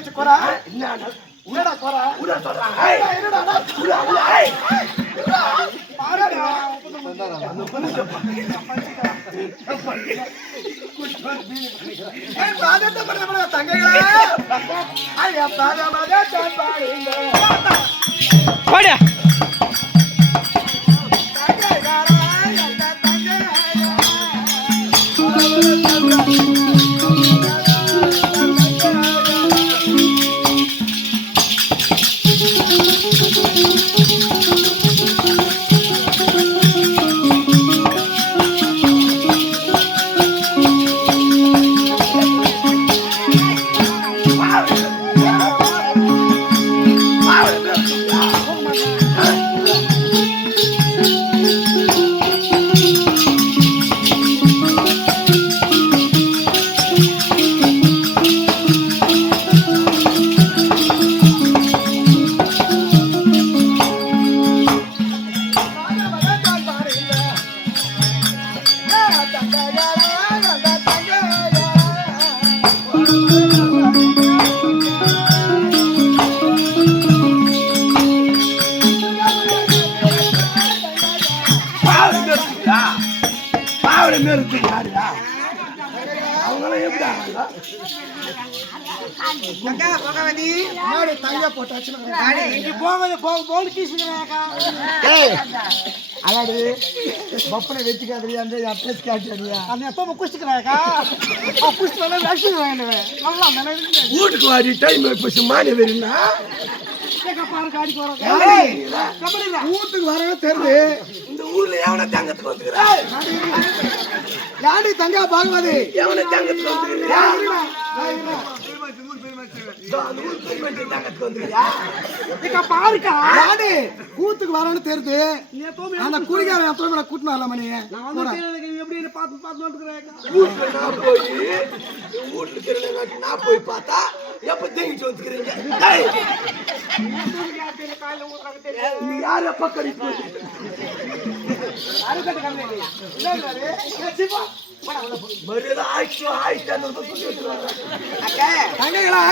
தங்கச்சி குறை என்ன உடா குறை உட சொல்றாங்க என்னடா பாருடா பாதத்தை பண்ண தங்கைகளா ஐயா பாதமாதே தம்பாடிங்க போடா అలాంటి బొప్పని వెతికాది అంటే అప్రెస్ కాటియా అని అప్ప కుష్టికరాక ఆ కుష్టిలో లక్ష్మి వేయండి நல்லா வீட்டுக்கு வாடி டைம் போச்சு மானி வரீங்களா வீட்டுக்கு வரவே தெரியுது இந்த ஊர்ல எவன தங்கத்துக்கு வந்துக்கிறா யாடி தங்கா பாகவதி எவன தங்கத்துக்கு வந்துக்கிறா கூத்துக்கு வரன்னு தெரியுது அந்த குடிகார எத்தனை கூட்டினா இல்ல மணி நான் போய் பார்த்தா எப்ப தேங்கிட்டு வந்துக்கிறீங்க நீ யார பக்கடி மரியாதை ஆயிடுச்சு ஆயிடுச்சு தங்கைகளா